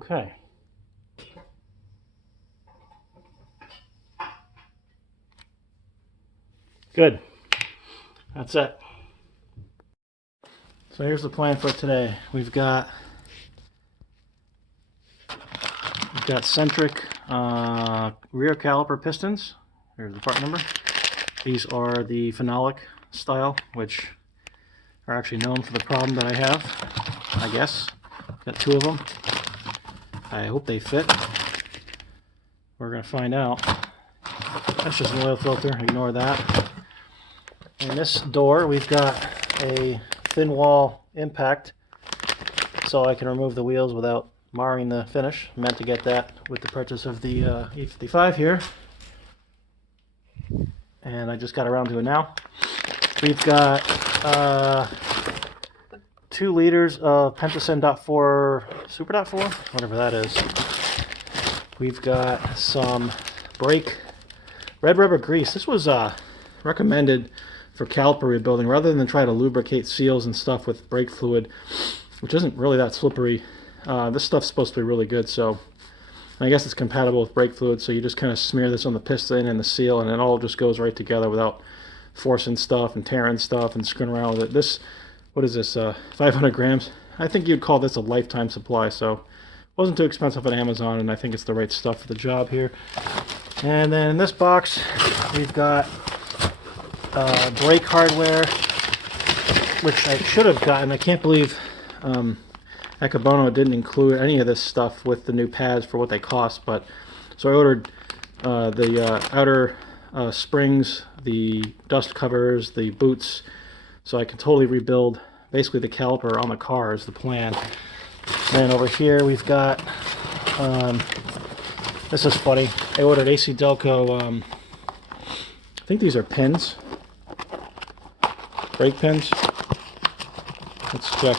Okay. Good. That's it. So here's the plan for today. We've got centric rear caliper pistons. Here's the part number. These are the phenolic style, which are actually known for the problem that I have, I guess. Got two of them. I hope they fit. We're going to find out. That's just an oil filter, ignore that. In this door we've got a thin wall impact so I can remove the wheels without marring the finish. I meant to get that with the purchase of the E55 here. And I just got around to it now. We've got 2 liters of Pentacin .4 Super .4, whatever that is. We've got some brake red rubber grease. This was recommended for caliper rebuilding rather than try to lubricate seals and stuff with brake fluid, which isn't really that slippery. This stuff's supposed to be really good, so I guess it's compatible with brake fluid, so you just kind of smear this on the piston and the seal and it all just goes right together without forcing stuff and tearing stuff and screwing around with it. This, what is this, 500 grams? I think you'd call this a lifetime supply, so it wasn't too expensive on Amazon, and I think it's the right stuff for the job here. And then in this box we've got brake hardware, which I should have gotten. I can't believe Ekabono didn't include any of this stuff with the new pads for what they cost, but so I ordered the outer springs, the dust covers, the boots, so I can totally rebuild basically the caliper on the car is the plan. Then over here we've got this is funny, I ordered AC Delco, I think these are pins, brake pins. Let's check.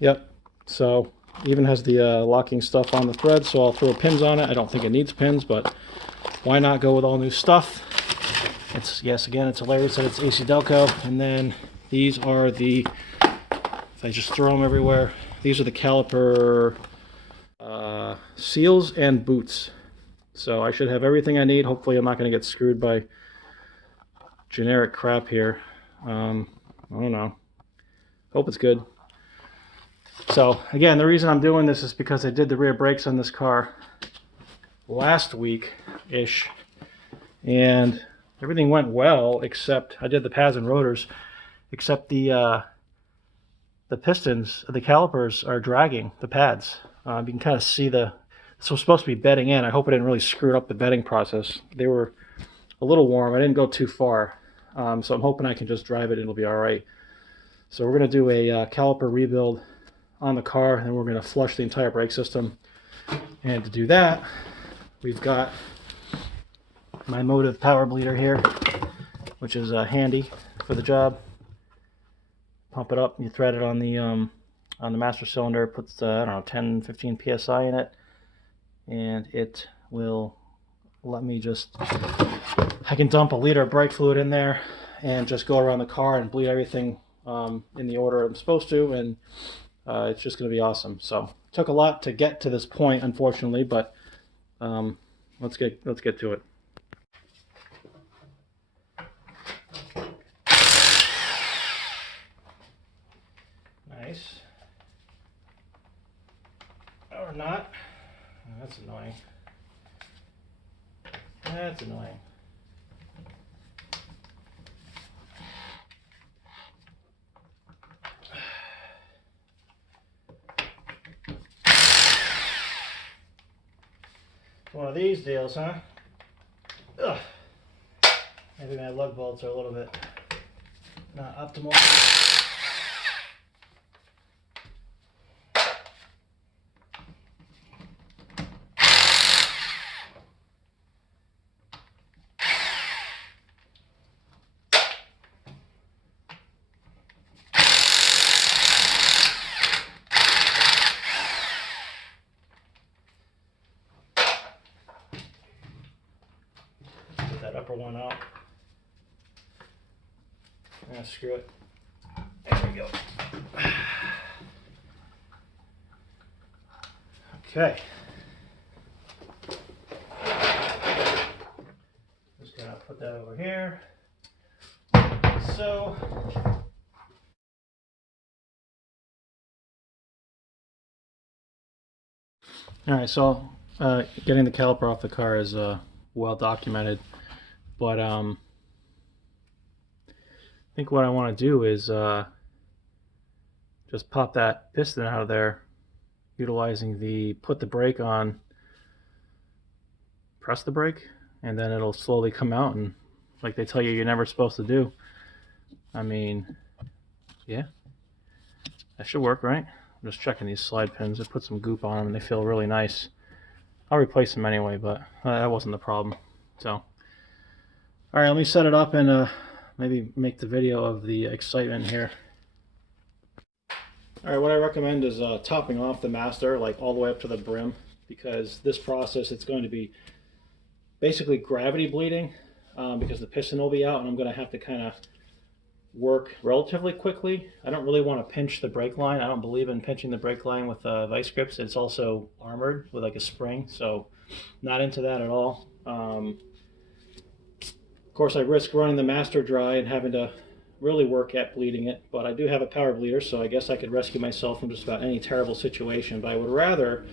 Yep, so even has the locking stuff on the thread, so I'll throw pins on it. I don't think it needs pins, but why not go with all new stuff? It's, yes, again, it's hilarious that it's AC Delco. And then these are the, if I just throw them everywhere, these are the caliper seals and boots. So I should have everything I need. Hopefully I'm not going to get screwed by generic crap here. I don't know. Hope it's good. So again, the reason I'm doing this is because I did the rear brakes on this car last week-ish, and everything went well, except I did the pads and rotors, except the pistons, the calipers are dragging the pads. You can kind of see this was supposed to be bedding in. I hope I didn't really screw up the bedding process. They were a little warm. I didn't go too far, so I'm hoping I can just drive it and it'll be all right. So we're going to do a caliper rebuild on the car, and we're going to flush the entire brake system. And to do that, we've got my Motive power bleeder here, which is handy for the job. Pump it up, you thread it on the master cylinder, puts I don't know, 10-15 psi in it, and it will let me just, I can dump a liter of brake fluid in there and just go around the car and bleed everything in the order I'm supposed to, and it's just going to be awesome. So it took a lot to get to this point, unfortunately, but let's get to it. Nice. Or not. That's annoying. That's annoying. One of these deals, huh? Ugh. Maybe my lug bolts are a little bit not optimal. That upper one up. Screw it. There we go. Okay. Just gonna put that over here. So. All right, so getting the caliper off the car is well documented, but I think what I want to do is just pop that piston out of there, utilizing the put the brake on, press the brake, and then it'll slowly come out, and like they tell you you're never supposed to do. I mean, yeah, that should work, right? I'm just checking these slide pins. I put some goop on them and they feel really nice. I'll replace them anyway, but that wasn't the problem. So, all right, let me set it up and maybe make the video of the excitement here. All right, what I recommend is topping off the master like all the way up to the brim, because this process it's going to be basically gravity bleeding because the piston will be out, and I'm going to have to kind of work relatively quickly. I don't really want to pinch the brake line. I don't believe in pinching the brake line with vice grips. It's also armored with like a spring, so not into that at all. Of course, I risk running the master dry and having to really work at bleeding it, but I do have a power bleeder, so I guess I could rescue myself from just about any terrible situation. But I would rather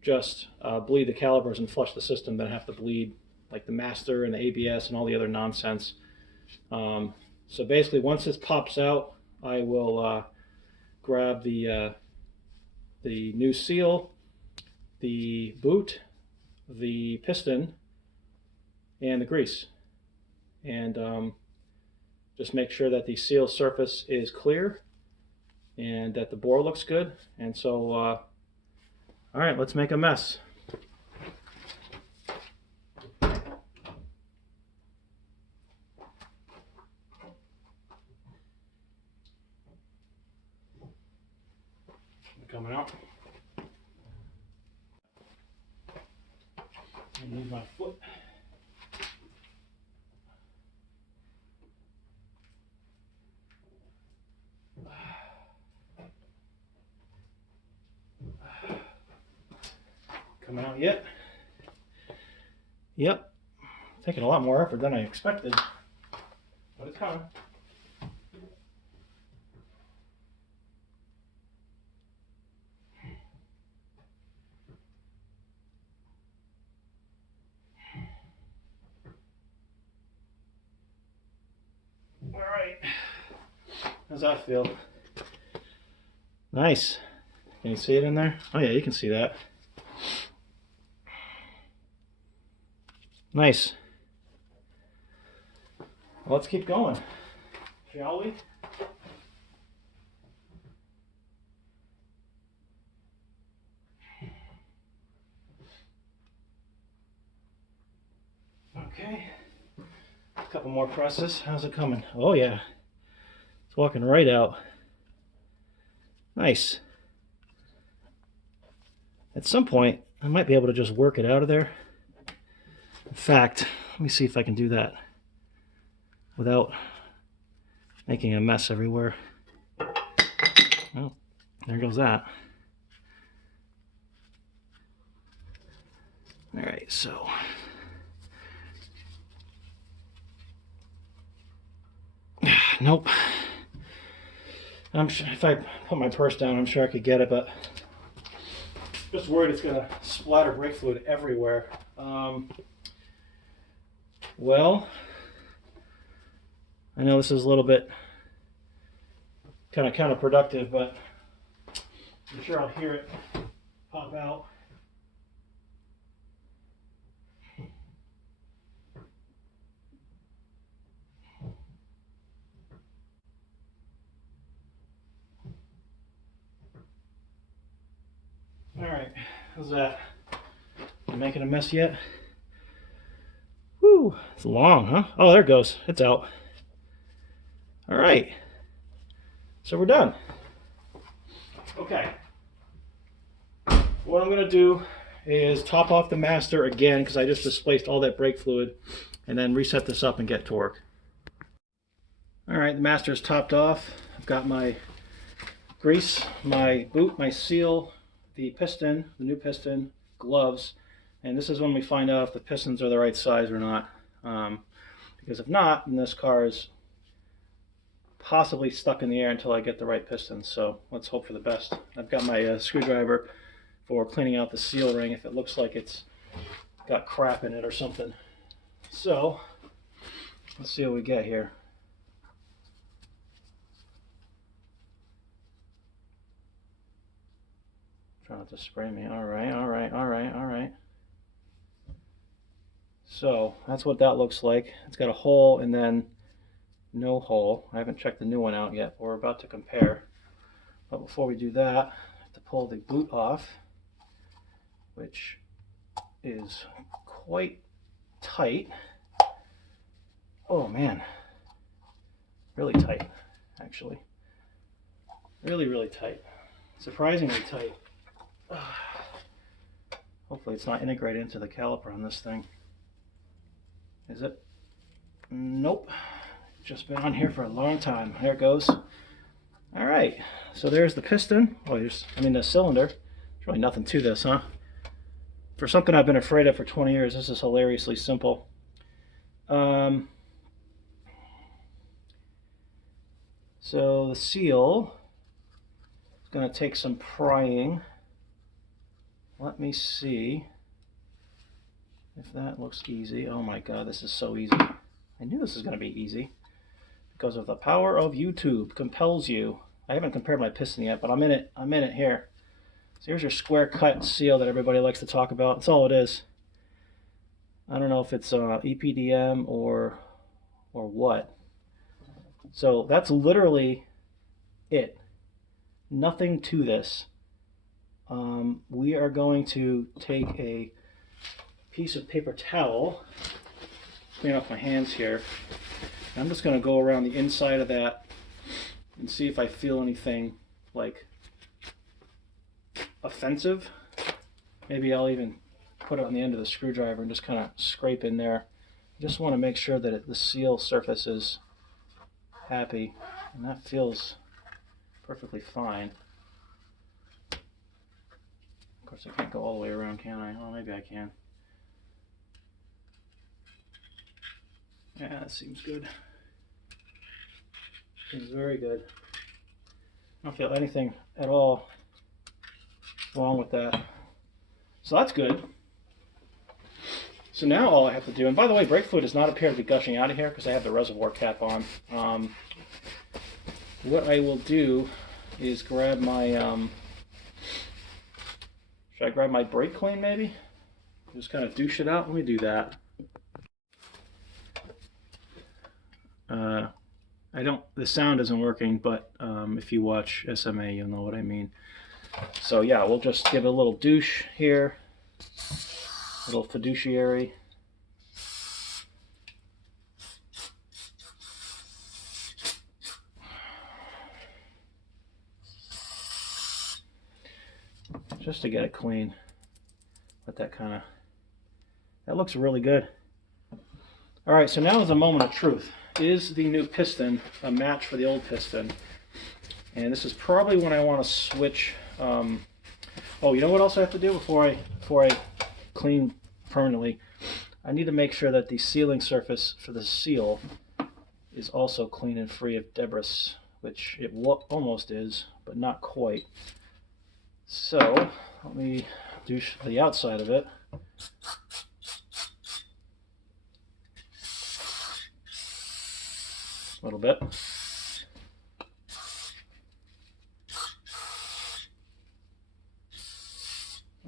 just bleed the calipers and flush the system than have to bleed like the master and the ABS and all the other nonsense. So basically, once this pops out, I will grab the new seal, the boot, the piston, and the grease, and just make sure that the seal surface is clear and that the bore looks good. And so, all right, let's make a mess. Coming out. I need my foot. Coming out yet? Yep. Taking a lot more effort than I expected, but it's coming. All right. How's that feel? Nice. Can you see it in there? Oh yeah, you can see that. Nice. Well, let's keep going, shall we? Okay. A couple more presses. How's it coming? Oh yeah. It's walking right out. Nice. At some point, I might be able to just work it out of there. In fact, let me see if I can do that without making a mess everywhere. Oh, there goes that. All right, so nope. I'm sure if I put my purse down, I'm sure I could get it, but just worried it's gonna splatter brake fluid everywhere. Well, I know this is a little bit kind of counterproductive, but I'm sure I'll hear it pop out. All right, how's that? You making a mess yet? Whew, it's long, huh? Oh, there it goes. It's out. All right, so we're done. Okay, what I'm gonna do is top off the master again because I just displaced all that brake fluid, and then reset this up and get to work. All right, the master is topped off. I've got my grease, my boot, my seal, the piston, the new piston, gloves, and this is when we find out if the pistons are the right size or not. Because if not, then this car is possibly stuck in the air until I get the right pistons. So let's hope for the best. I've got my screwdriver for cleaning out the seal ring if it looks like it's got crap in it or something. So let's see what we get here. Try not to spray me. All right, all right, all right, all right. So that's what that looks like. It's got a hole and then no hole. I haven't checked the new one out yet. We're about to compare. But before we do that, I have to pull the boot off, which is quite tight. Oh man, really tight, actually. Really, really tight. Surprisingly tight. Hopefully it's not integrated into the caliper on this thing. Is it? Nope. Just been on here for a long time. There it goes. All right, so there's the piston. Oh, the cylinder. There's really nothing to this, huh? For something I've been afraid of for 20 years, this is hilariously simple. So the seal is going to take some prying. Let me see if that looks easy. Oh my God, this is so easy. I knew this was going to be easy because of the power of YouTube compels you. I haven't compared my piston yet, but I'm in it here. So here's your square cut seal that everybody likes to talk about. That's all it is. I don't know if it's EPDM or what. So that's literally it. Nothing to this. We are going to take a piece of paper towel, clean off my hands here. I'm just going to go around the inside of that and see if I feel anything like offensive. Maybe I'll even put it on the end of the screwdriver and just kind of scrape in there. I just want to make sure that the seal surface is happy, and that feels perfectly fine. Of course, I can't go all the way around, can I? Well, maybe I can. Yeah, that seems good. Seems very good. I don't feel anything at all wrong with that. So that's good. So now all I have to do, and by the way, brake fluid does not appear to be gushing out of here because I have the reservoir cap on. What I will do is grab my, should I grab my brake clean maybe? Just kind of douche it out. Let me do that. The sound isn't working, but if you watch SMA, you'll know what I mean. So yeah, we'll just give it a little douche here, a little fiduciary. Just to get it clean. Let that that looks really good. All right, so now is a moment of truth. Is the new piston a match for the old piston? And this is probably when I want to switch. Oh, you know what else I have to do before I clean permanently? I need to make sure that the sealing surface for the seal is also clean and free of debris, which it almost is, but not quite. So let me douche the outside of it. A little bit.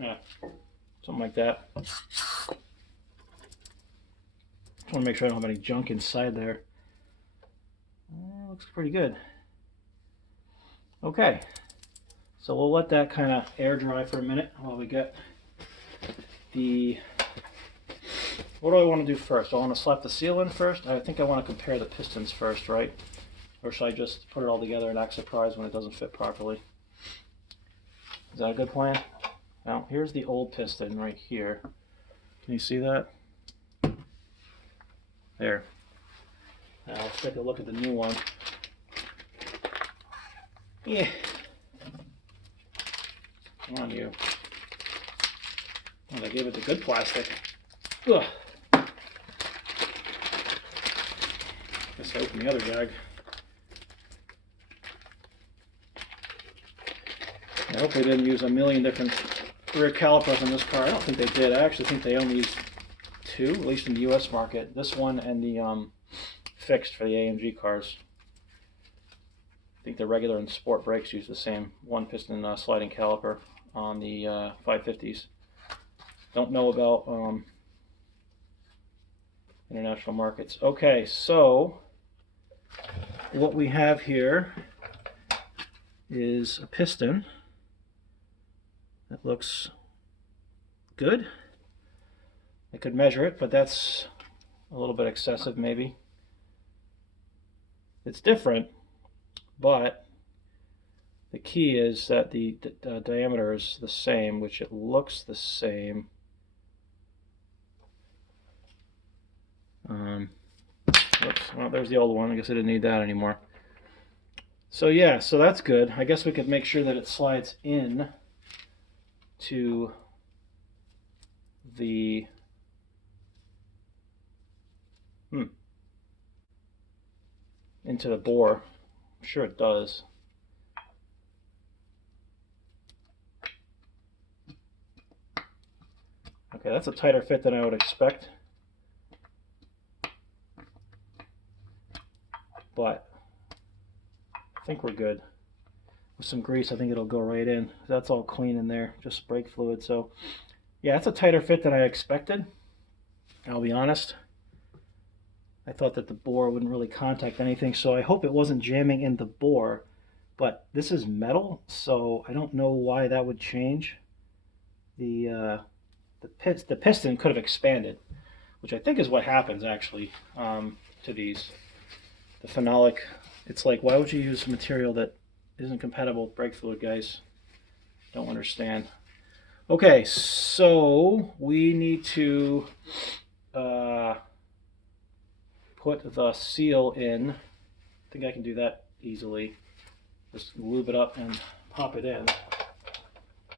Yeah, something like that. Just want to make sure I don't have any junk inside there. Looks pretty good. Okay, so we'll let that kind of air dry for a minute while we get the... What do I want to do first? Do I want to slap the seal in first? I think I want to compare the pistons first, right? Or should I just put it all together and act surprised when it doesn't fit properly? Is that a good plan? Now, here's the old piston right here. Can you see that? There. Now, let's take a look at the new one. Yeah. Come on, you. Oh, they gave it the good plastic. Ugh. Guess I opened the other bag. I hope they didn't use a million different rear calipers on this car. I don't think they did. I actually think they only used two, at least in the US market. This one and the fixed for the AMG cars. I think the regular and sport brakes use the same one piston sliding caliper on the 550s. Don't know about international markets. Okay, so what we have here is a piston that looks good. I could measure it, but that's a little bit excessive maybe. It's different, but the key is that the diameter is the same, which it looks the same. Oops, well, there's the old one. I guess I didn't need that anymore. So yeah, so that's good. I guess we could make sure that it slides in to the into the bore. I'm sure it does. Okay, that's a tighter fit than I would expect. But I think we're good. With some grease, I think it'll go right in. That's all clean in there, just brake fluid. So yeah, it's a tighter fit than I expected. I'll be honest. I thought that the bore wouldn't really contact anything, so I hope it wasn't jamming in the bore. But this is metal, so I don't know why that would change. The piston could have expanded, which I think is what happens actually to these. The phenolic, it's like, why would you use material that isn't compatible with brake fluid, guys? Don't understand. Okay, so we need to put the seal in. I think I can do that easily. Just lube it up and pop it in.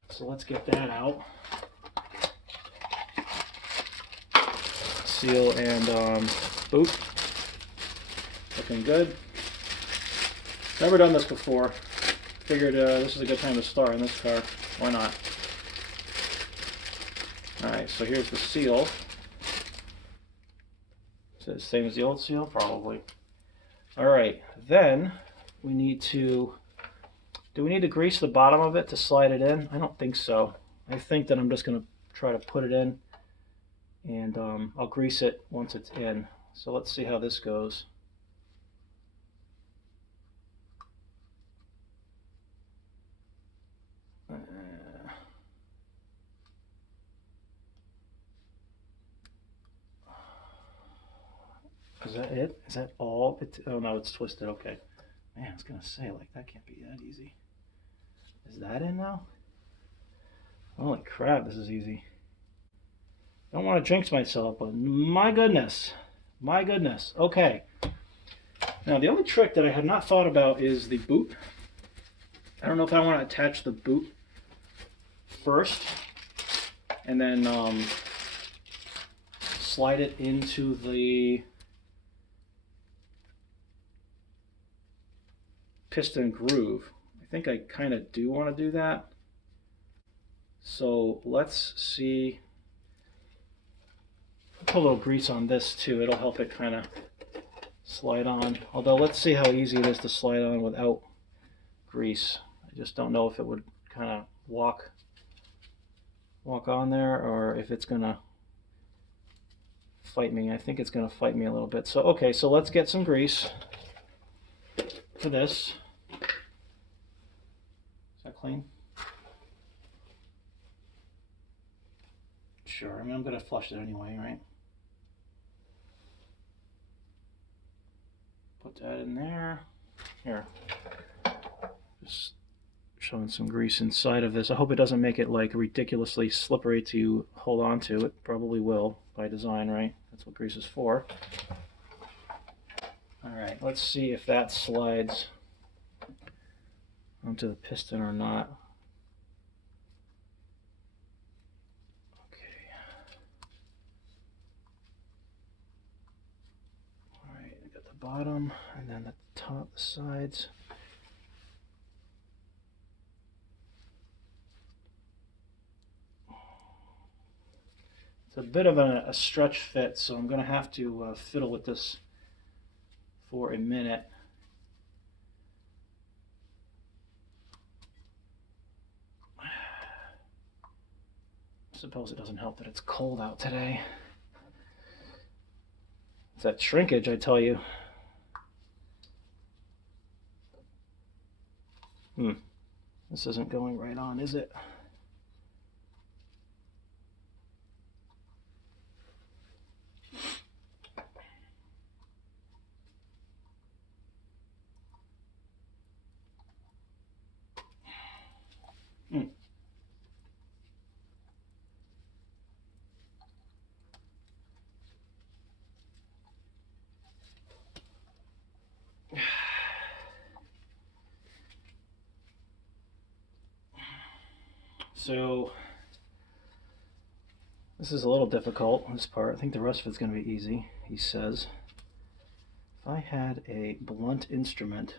So let's get that out. Seal and boot. Looking good. Never done this before. Figured this is a good time to start on this car. Why not? Alright, so here's the seal. Is it the same as the old seal? Probably. Alright, then we need to... Do we need to grease the bottom of it to slide it in? I don't think so. I think that I'm just going to try to put it in, and I'll grease it once it's in. So let's see how this goes. Is that it? Is that all? Oh no, it's twisted. Okay. Man, I was going to say, like, that can't be that easy. Is that in now? Holy crap, this is easy. Don't want to jinx myself, but my goodness. My goodness. Okay. Now, the only trick that I had not thought about is the boot. I don't know if I want to attach the boot first and then slide it into the piston groove. I think I kind of do want to do that. So let's see. Put a little grease on this too. It'll help it kind of slide on. Although let's see how easy it is to slide on without grease. I just don't know if it would kind of walk on there or if it's gonna fight me. I think it's gonna fight me a little bit. So okay, so let's get some grease for this. Is that clean? Sure. I mean, I'm gonna flush it anyway, right? Put that in there. Here. Just showing some grease inside of this. I hope it doesn't make it like ridiculously slippery to hold on to. It probably will by design, right? That's what grease is for. Alright, let's see if that slides onto the piston or not. bottom, and then the top, the sides. It's a bit of a stretch fit, so I'm going to have to fiddle with this for a minute. I suppose it doesn't help that it's cold out today. It's that shrinkage, I tell you. This isn't going right on, is it? So this is a little difficult, this part. I think the rest of it's going to be easy, he says. If I had a blunt instrument,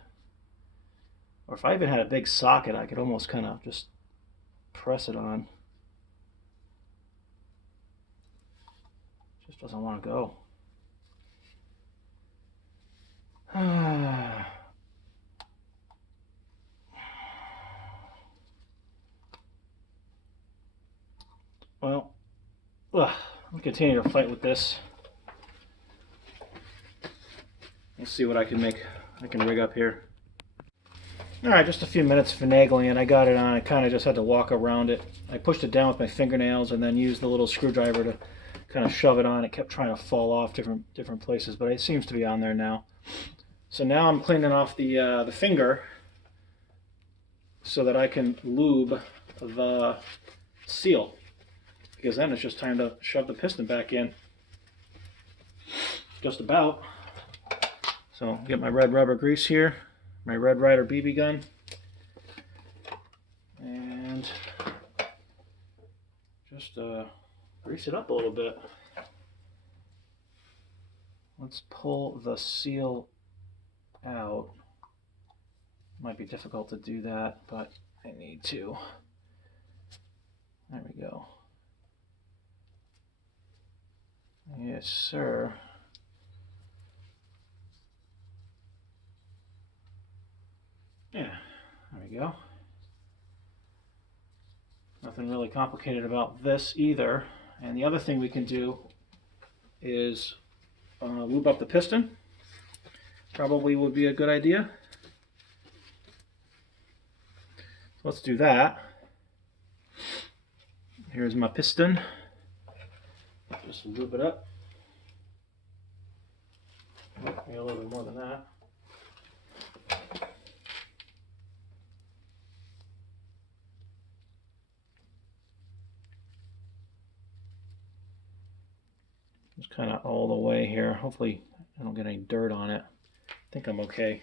or if I even had a big socket, I could almost kind of just press it on. Just doesn't want to go. Well, I'll continue to fight with this. We'll see what I can rig up here. Alright, just a few minutes finagling and I got it on. I kind of just had to walk around it. I pushed it down with my fingernails and then used the little screwdriver to kind of shove it on. It kept trying to fall off different places, but it seems to be on there now. So now I'm cleaning off the finger so that I can lube the seal, because then it's just time to shove the piston back in. Just about. So get my red rubber grease here, my Red Ryder BB gun, and just grease it up a little bit. Let's pull the seal out. Might be difficult to do that, but I need to. There we go. Yes, sir. Yeah, there we go. Nothing really complicated about this either. And the other thing we can do is lube up the piston. Probably would be a good idea. So let's do that. Here's my piston. Just lube it up. Maybe a little bit more than that. Just kind of all the way here. Hopefully I don't get any dirt on it. I think I'm okay.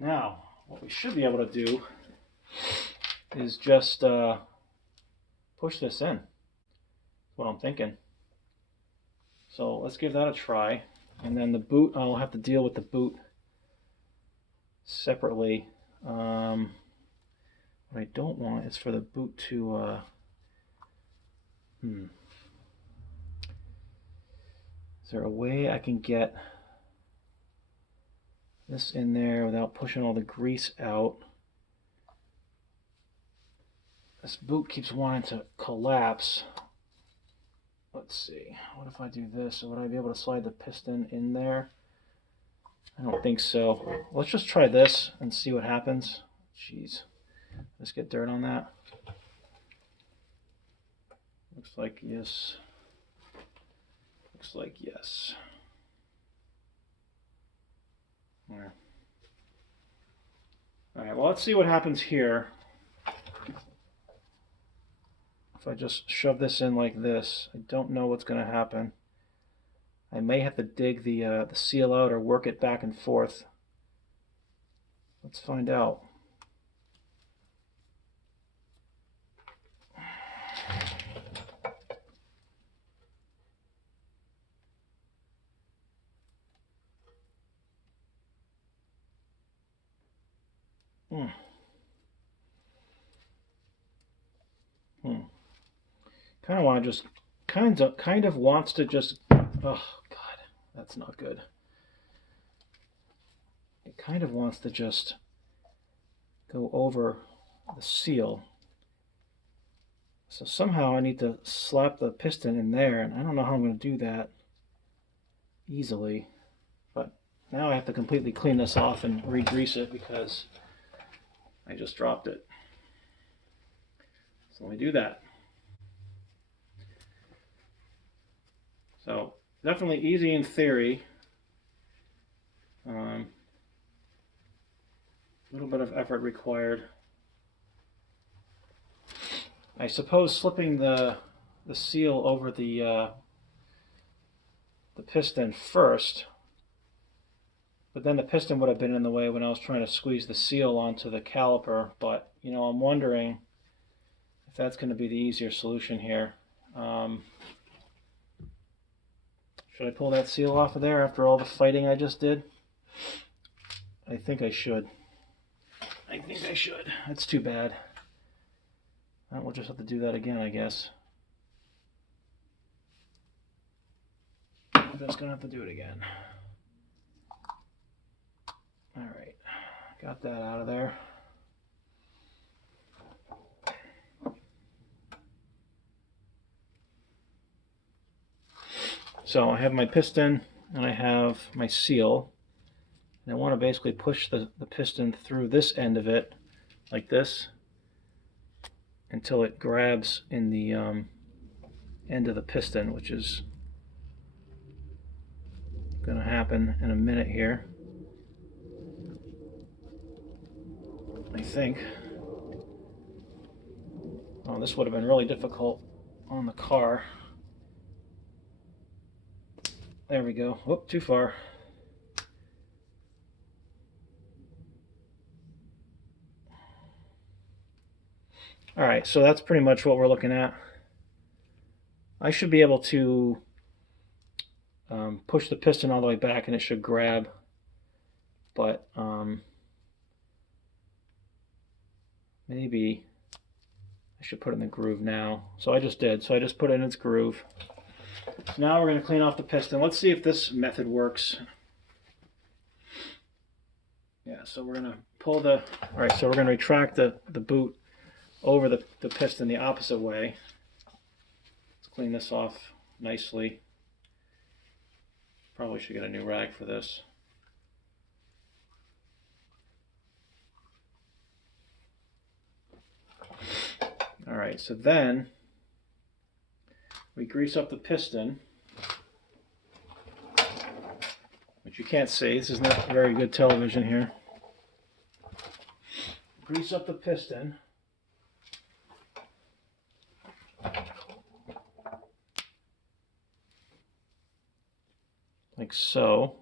Now, what we should be able to do is just push this in. That's what I'm thinking. So let's give that a try. And then the boot, I'll have to deal with the boot separately. What I don't want is for the boot to... Is there a way I can get this in there without pushing all the grease out? This boot keeps wanting to collapse. Let's see. What if I do this? Would I be able to slide the piston in there? I don't think so. Let's just try this and see what happens. Jeez. Let's get dirt on that. Looks like yes. Looks like yes. There. Alright, well, let's see what happens here. If I just shove this in like this, I don't know what's going to happen. I may have to dig the seal out or work it back and forth. Let's find out. Kind of want to just, kind of wants to just, oh God, that's not good. It kind of wants to just go over the seal. So somehow I need to slap the piston in there, and I don't know how I'm going to do that easily. But now I have to completely clean this off and re-grease it because I just dropped it. So let me do that. So definitely easy in theory. A little bit of effort required. I suppose slipping the seal over the piston first, but then the piston would have been in the way when I was trying to squeeze the seal onto the caliper. But you know, I'm wondering if that's going to be the easier solution here. Should I pull that seal off of there after all the fighting I just did? I think I should. That's too bad. Well, we'll just have to do that again, I guess. I'm just going to have to do it again. Alright, got that out of there. So I have my piston and I have my seal. And I want to basically push the piston through this end of it, like this, until it grabs in the end of the piston, which is going to happen in a minute here, I think. Oh, this would have been really difficult on the car. There we go. Whoop, too far. Alright, so that's pretty much what we're looking at. I should be able to push the piston all the way back and it should grab, but maybe I should put it in the groove now. So I just did. So I just put it in its groove. So now we're going to clean off the piston. Let's see if this method works. Yeah, so we're going to pull the, all right, so we're going to retract the boot over the piston the opposite way. Let's clean this off nicely. Probably should get a new rag for this. All right, so then we grease up the piston, which you can't see. This is not very good television here. Grease up the piston. Like so.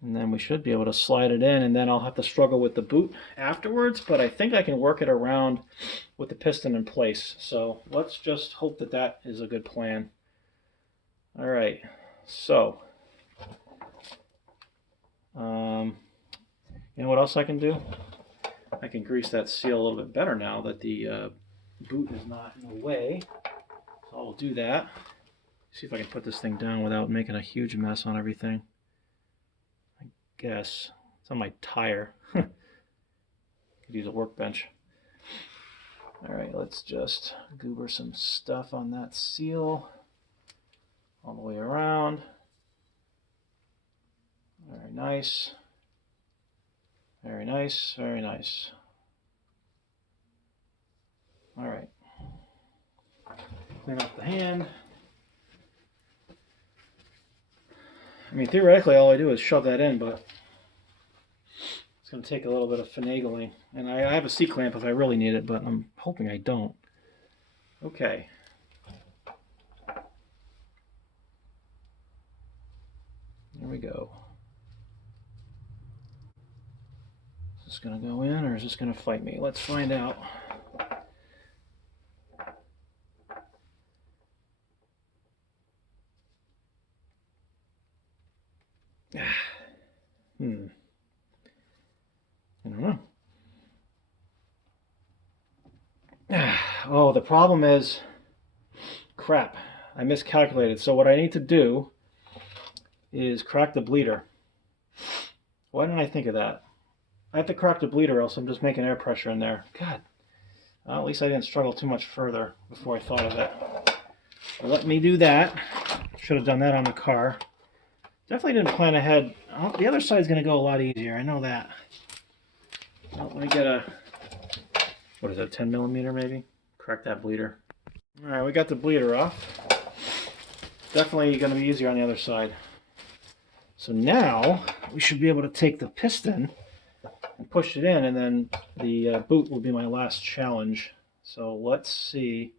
And then we should be able to slide it in, and then I'll have to struggle with the boot afterwards, but I think I can work it around with the piston in place. So let's just hope that that is a good plan. All right, so you know what else I can do? I can grease that seal a little bit better now that the boot is not in the way. So I'll do that. See if I can put this thing down without making a huge mess on everything. I guess it's on my tire. Could use a workbench. All right, let's just goober some stuff on that seal all the way around. Very nice. Very nice, very nice. All right. Clean off the hand. I mean, theoretically, all I do is shove that in, but it's going to take a little bit of finagling. And I have a C-clamp if I really need it, but I'm hoping I don't. Okay. There we go. Is this going to go in, or is this going to fight me? Let's find out. I don't know. Oh, the problem is, crap, I miscalculated. So what I need to do is crack the bleeder. Why didn't I think of that? I have to crack the bleeder, else I'm just making air pressure in there. God. Well, at least I didn't struggle too much further before I thought of it. So let me do that. Should have done that on the car. Definitely didn't plan ahead. Oh, the other side's going to go a lot easier. I know that. Well, let me get a, what is it, 10 millimeter maybe? Crack that bleeder. All right, we got the bleeder off. Definitely going to be easier on the other side. So now we should be able to take the piston and push it in, and then the boot will be my last challenge. So let's see.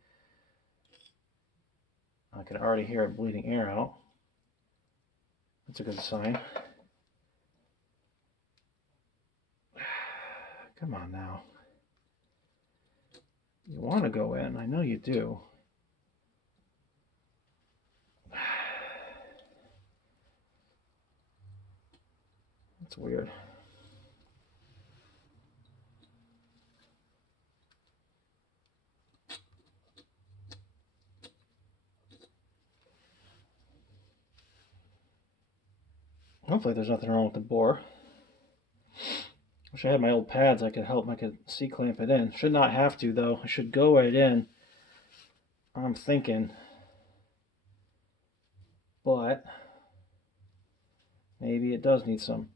I can already hear it bleeding air out. That's a good sign. Come on now. You want to go in. I know you do. That's weird. Hopefully there's nothing wrong with the bore. Wish I had my old pads. I could help. I could C-clamp it in. Should not have to, though. I should go right in. I'm thinking. But maybe it does need some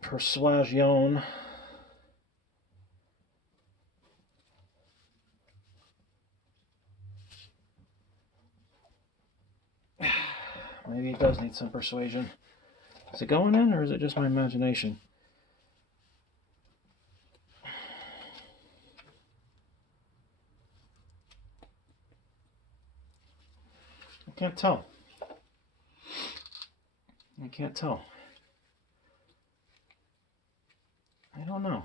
persuasion. Maybe it does need some persuasion. Is it going in, or is it just my imagination? I can't tell. I can't tell. I don't know.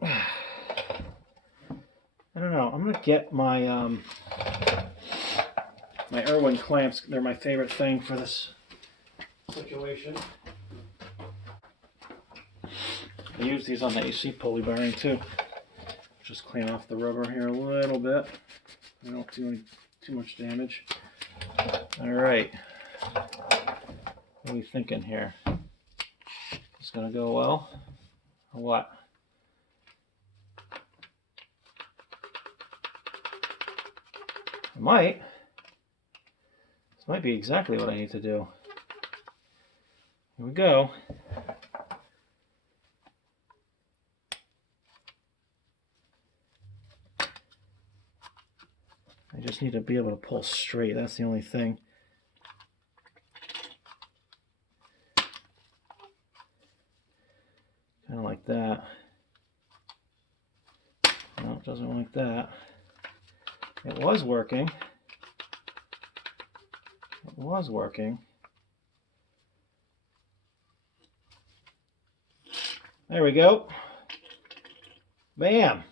I don't know. I'm gonna get my my Irwin clamps. They're my favorite thing for this situation. I use these on the AC pulley bearing too. Just clean off the rubber here a little bit. I don't do too much damage. All right. What are we thinking here? It's gonna go well, or what? It might. This might be exactly what I need to do. Here we go. I just need to be able to pull straight. That's the only thing. Kind of like that. No, it doesn't like that. It was working. It was working. There we go. Bam!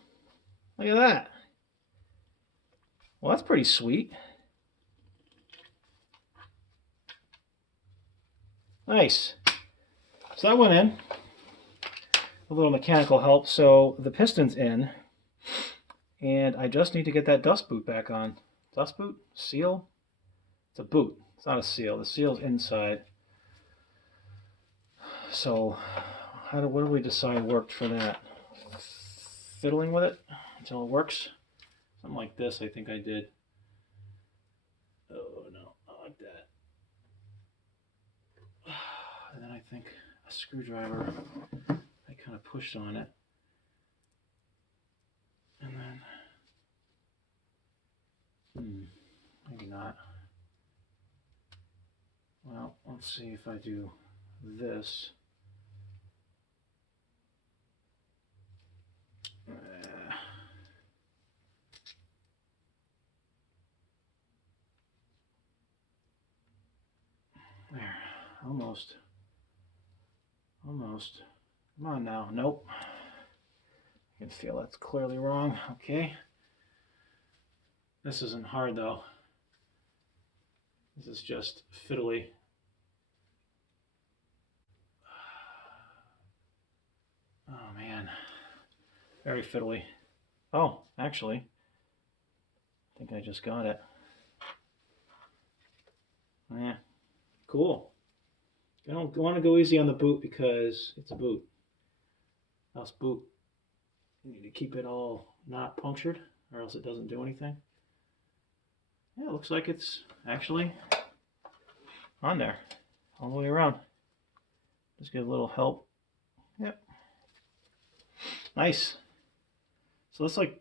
Look at that. Well, that's pretty sweet. Nice. So that went in. A little mechanical help. So the piston's in. And I just need to get that dust boot back on. Dust boot? Seal? It's a boot. It's not a seal. The seal's inside. So what do we decide worked for that? Fiddling with it until it works? Something like this, I think I did. Oh no, not like that. And then I think a screwdriver, I kind of pushed on it. And then, maybe not. Well, let's see if I do this. There, almost. Come on now. Nope. I can feel that's clearly wrong. Okay. This isn't hard though. This is just fiddly. Oh man, very fiddly. Oh, actually, I think I just got it. Yeah, cool. I don't want to go easy on the boot because it's a boot. House boot. You need to keep it all not punctured or else it doesn't do anything. Yeah, it looks like it's actually on there all the way around. Just get a little help. Yep. Nice. So that's like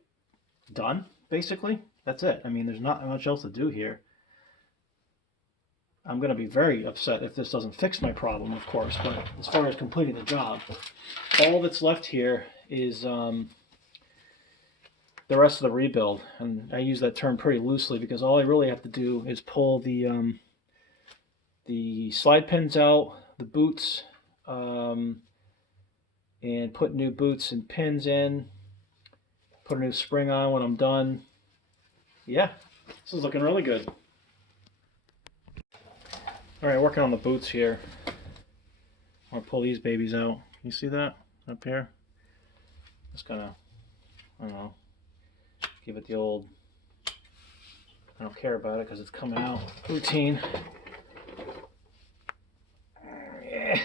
done, basically. That's it. I mean, there's not much else to do here. I'm going to be very upset if this doesn't fix my problem, of course, but as far as completing the job, all that's left here is the rest of the rebuild. And I use that term pretty loosely because all I really have to do is pull the slide pins out, the boots, and put new boots and pins in, put a new spring on when I'm done. Yeah, this is looking really good. All right, working on the boots here. I'm gonna pull these babies out. You see that up here? Just gonna, I don't know, give it the old, I don't care about it because it's coming out routine. Yeah.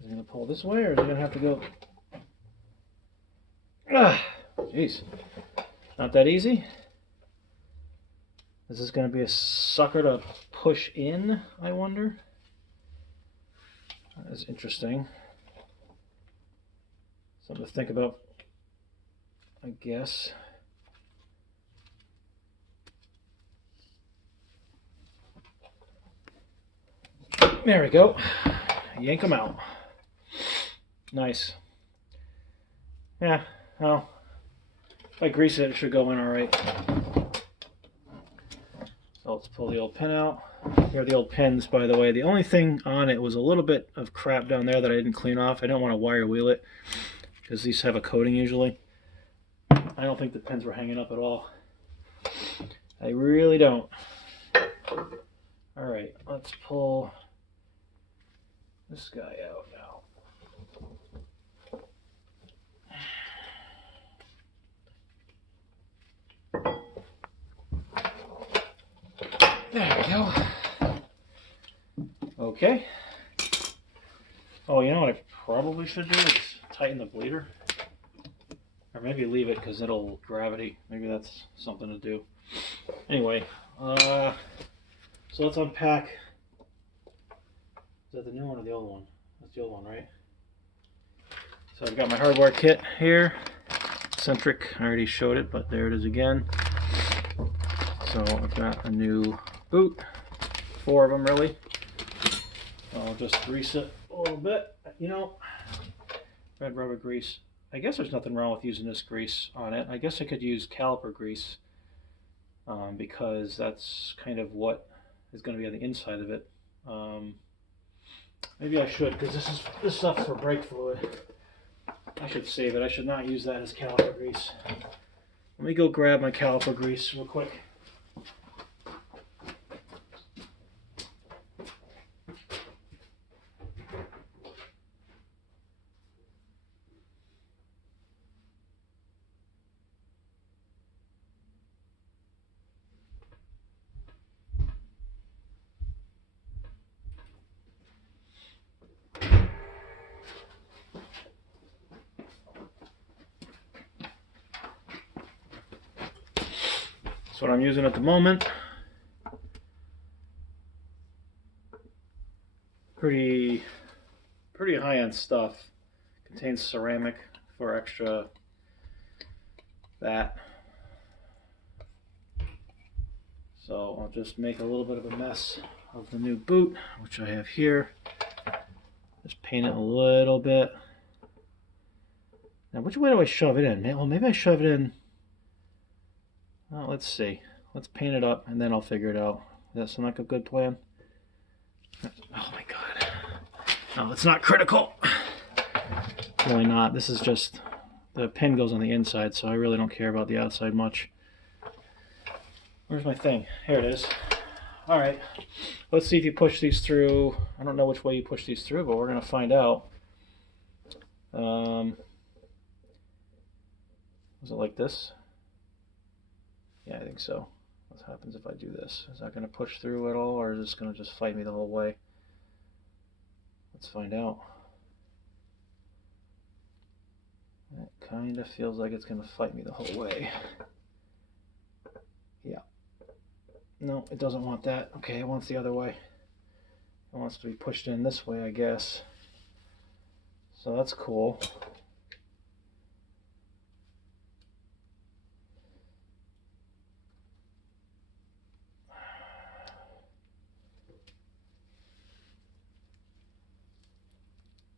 Is it gonna pull this way or is it gonna have to go? Ah, jeez, not that easy. Is this going to be a sucker to push in, I wonder? That is interesting. Something to think about, I guess. There we go. Yank them out. Nice. Yeah, well, if I grease it, it should go in all right. So let's pull the old pin out. Here are the old pins, by the way. The only thing on it was a little bit of crap down there that I didn't clean off. I don't want to wire wheel it because these have a coating usually. I don't think the pins were hanging up at all. I really don't. All right, let's pull this guy out now. There we go. Okay. Oh, you know what I probably should do is tighten the bleeder. Or maybe leave it because it'll gravity. Maybe that's something to do. Anyway, so let's unpack. Is that the new one or the old one? That's the old one, right? So I've got my hardware kit here. Eccentric, I already showed it, but there it is again. So I've got a new boot, 4 of them really. I'll just grease it a little bit. You know, red rubber grease. I guess there's nothing wrong with using this grease on it. I guess I could use caliper grease because that's kind of what is going to be on the inside of it. Maybe I should, because this stuff's for brake fluid. I should save it. I should not use that as caliper grease. Let me go grab my caliper grease real quick. That's what I'm using at the moment. Pretty high-end stuff. Contains ceramic for extra that. So I'll just make a little bit of a mess of the new boot, which I have here. Just paint it a little bit. Now, which way do I shove it in? Well, maybe I shove it in. Well, let's see. Let's paint it up, and then I'll figure it out. Does that sound like a good plan? Oh my god. No, it's not critical. Really not. This is just, the pin goes on the inside, so I really don't care about the outside much. Where's my thing? Here it is. All right, let's see if you push these through. I don't know which way you push these through, but we're gonna find out. Was it like this? Yeah, I think so. What happens if I do this? Is that gonna push through at all, or is this gonna just fight me the whole way? Let's find out. It kind of feels like it's gonna fight me the whole way. Yeah. No, it doesn't want that. Okay, it wants the other way. It wants to be pushed in this way, I guess. So that's cool.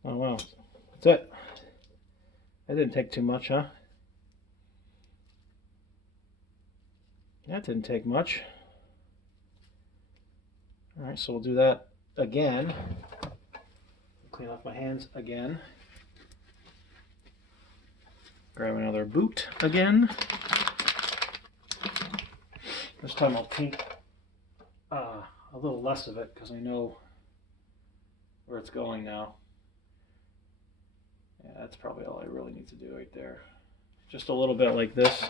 Oh wow, that's it. That didn't take too much, huh? That didn't take much. All right, so we'll do that again. Clean off my hands again. Grab another boot again. This time I'll paint a little less of it because I know where it's going now. Yeah, that's probably all I really need to do right there. Just a little bit like this.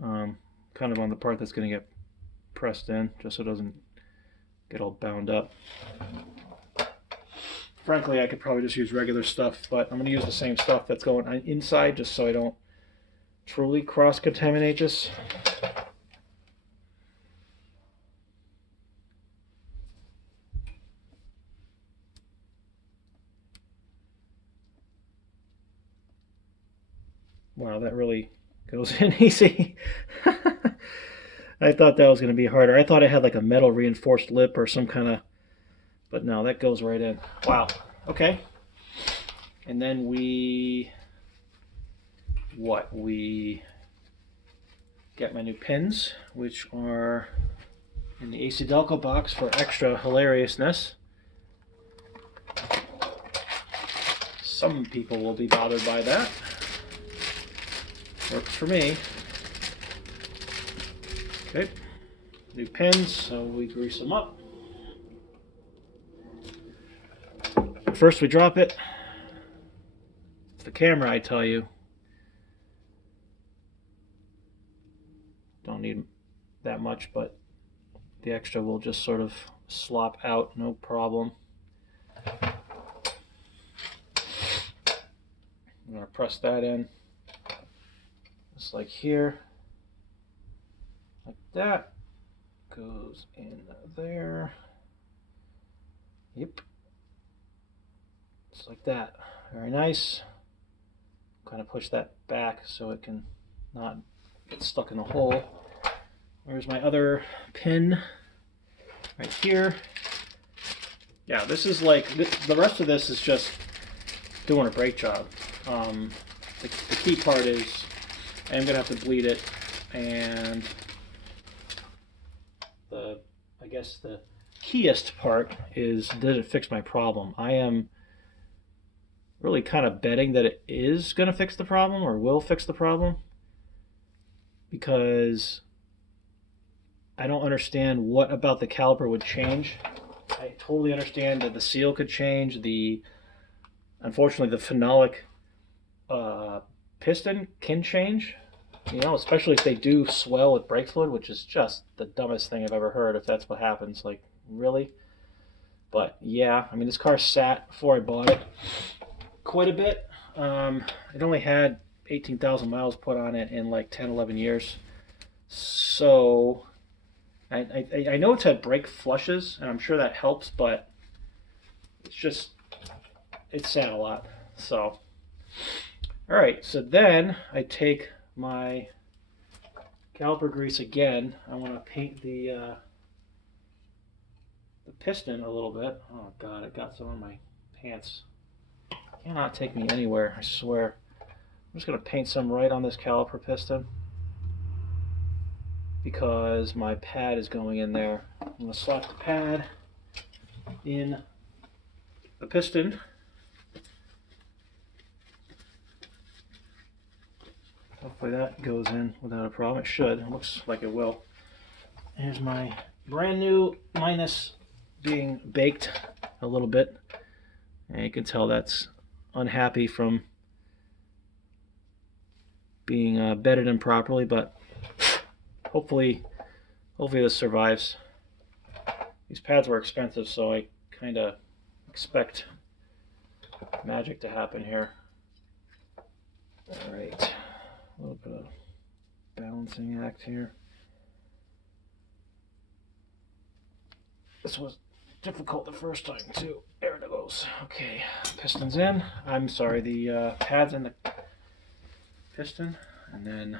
Kind of on the part that's going to get pressed in, just so it doesn't get all bound up. Frankly, I could probably just use regular stuff, but I'm going to use the same stuff that's going inside just so I don't truly cross-contaminate this. Wow, that really goes in easy. I thought that was going to be harder. I thought I had like a metal reinforced lip or some kind of, but no, that goes right in. Wow. Okay. And then we get my new pins, which are in the AC Delco box for extra hilariousness. Some people will be bothered by that. Works for me. Okay, new pins, so we grease them up. First we drop it. It's the camera, I tell you. Don't need that much, but the extra will just sort of slop out, no problem. I'm gonna press that in, just like here. Like that. Goes in there. Yep. Just like that. Very nice. Kind of push that back so it can not get stuck in the hole. Where's my other pin? Right here. Yeah, this is like, the rest of this is just doing a brake job. The key part is I'm going to have to bleed it, and I guess the keyest part is, did it fix my problem? I am really kind of betting that it is going to fix the problem, or will fix the problem, because I don't understand what about the caliper would change. I totally understand that the seal could change, unfortunately the phenolic piston can change, you know, especially if they do swell with brake fluid, which is just the dumbest thing I've ever heard if that's what happens. Like, really? But yeah, I mean, this car sat before I bought it quite a bit. It only had 18,000 miles put on it in like 10, 11 years. So I know it's had brake flushes, and I'm sure that helps, but it's sat a lot. So, all right, so then I take my caliper grease again. I want to paint the piston a little bit. Oh God, it got some on my pants. Cannot take me anywhere, I swear. I'm just going to paint some right on this caliper piston because my pad is going in there. I'm going to slap the pad in the piston. Hopefully that goes in without a problem. It should. It looks like it will. Here's my brand new, minus being baked a little bit. And you can tell that's unhappy from being bedded improperly, but hopefully this survives. These pads were expensive, so I kind of expect magic to happen here. All right, a little bit of balancing act here. This was difficult the first time too. There it goes. Okay, pistons in. I'm sorry, the pads in the piston, and then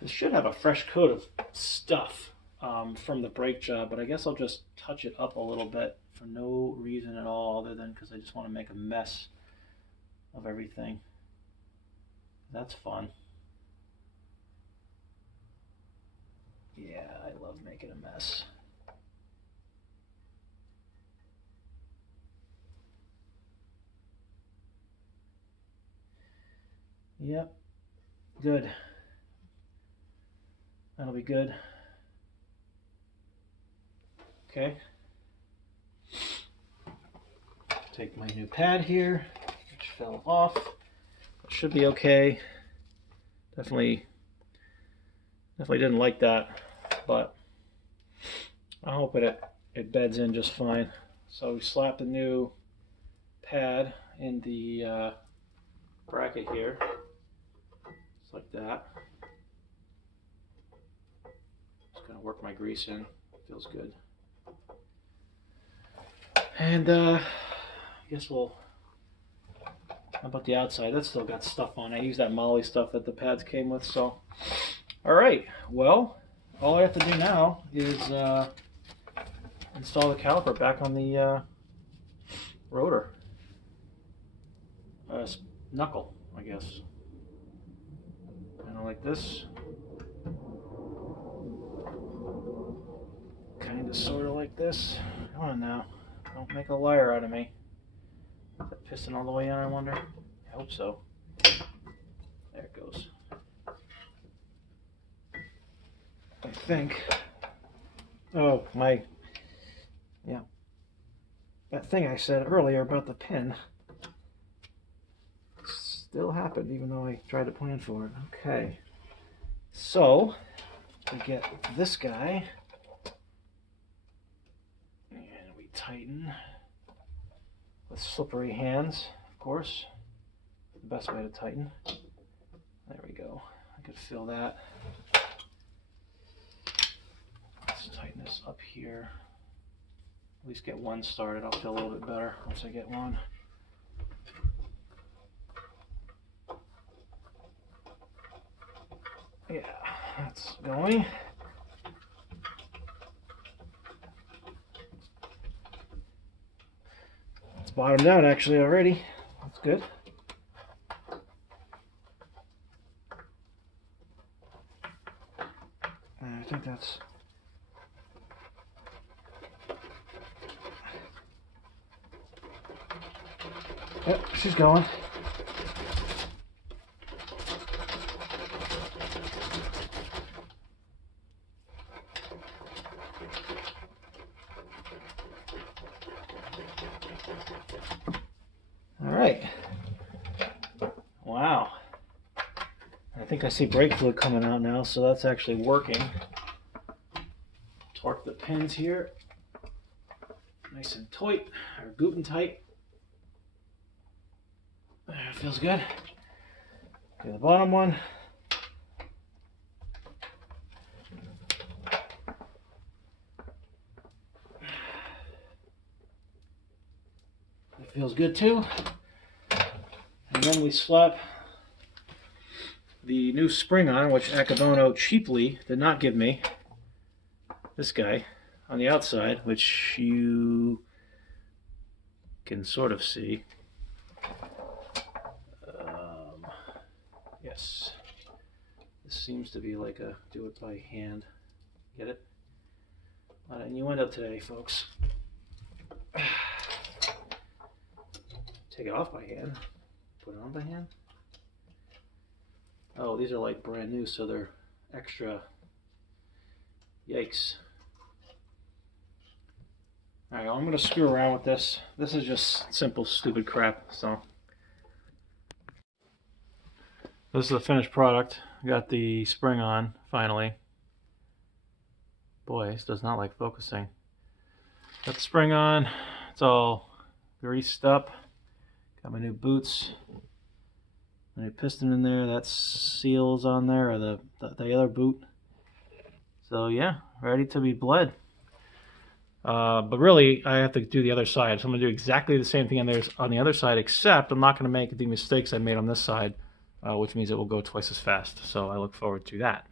this should have a fresh coat of stuff from the brake job, but I guess I'll just touch it up a little bit for no reason at all other than because I just want to make a mess of everything. That's fun. Yeah, I love making a mess. Yep, good. That'll be good. Okay. Take my new pad here, which fell off. It should be okay. Definitely didn't like that, but I hope it beds in just fine. So we slapped a new pad in the bracket here. Just like that. Just gonna work my grease in. Feels good. And I guess how about the outside? That's still got stuff on it. I use that Molly stuff that the pads came with, so. All right, well, all I have to do now is install the caliper back on the rotor. Knuckle, I guess. Kind of like this. Kind of, sort of like this. Come on now. Don't make a liar out of me. Is that piston all the way in, I wonder? I hope so. There it goes. I think. Oh, yeah. That thing I said earlier about the pin still happened, even though I tried to plan for it. Okay. So, we get this guy. And we tighten with slippery hands, of course. The best way to tighten. There we go. I could feel that. Let's tighten this up here. At least get one started. I'll feel a little bit better once I get one. Yeah, that's going. It's bottomed out actually already. That's good. And I think that's. Yep, she's going. All right. Wow. I think I see brake fluid coming out now, so that's actually working. Torque the pins here. Nice and tight, or Guten tight. There, feels good. Do the bottom one. It feels good too. And then we slap the new spring on, which Akabono cheaply did not give me. This guy on the outside, which you can sort of see. Yes. This seems to be like a do it by hand. Get it? Not an innuendo today, folks. Take it off by hand. Put it on by hand. Oh, these are like brand new, so they're extra. Yikes. Alright, well, I'm going to screw around with this. This is just simple, stupid crap, so. This is the finished product. Got the spring on, finally. Boy, this does not like focusing. Got the spring on. It's all greased up. Got my new boots. My new piston in there. That seal's on there, or the other boot. So yeah, ready to be bled. But really, I have to do the other side. So I'm going to do exactly the same thing on the other side, except I'm not going to make the mistakes I made on this side, which means it will go twice as fast. So I look forward to that.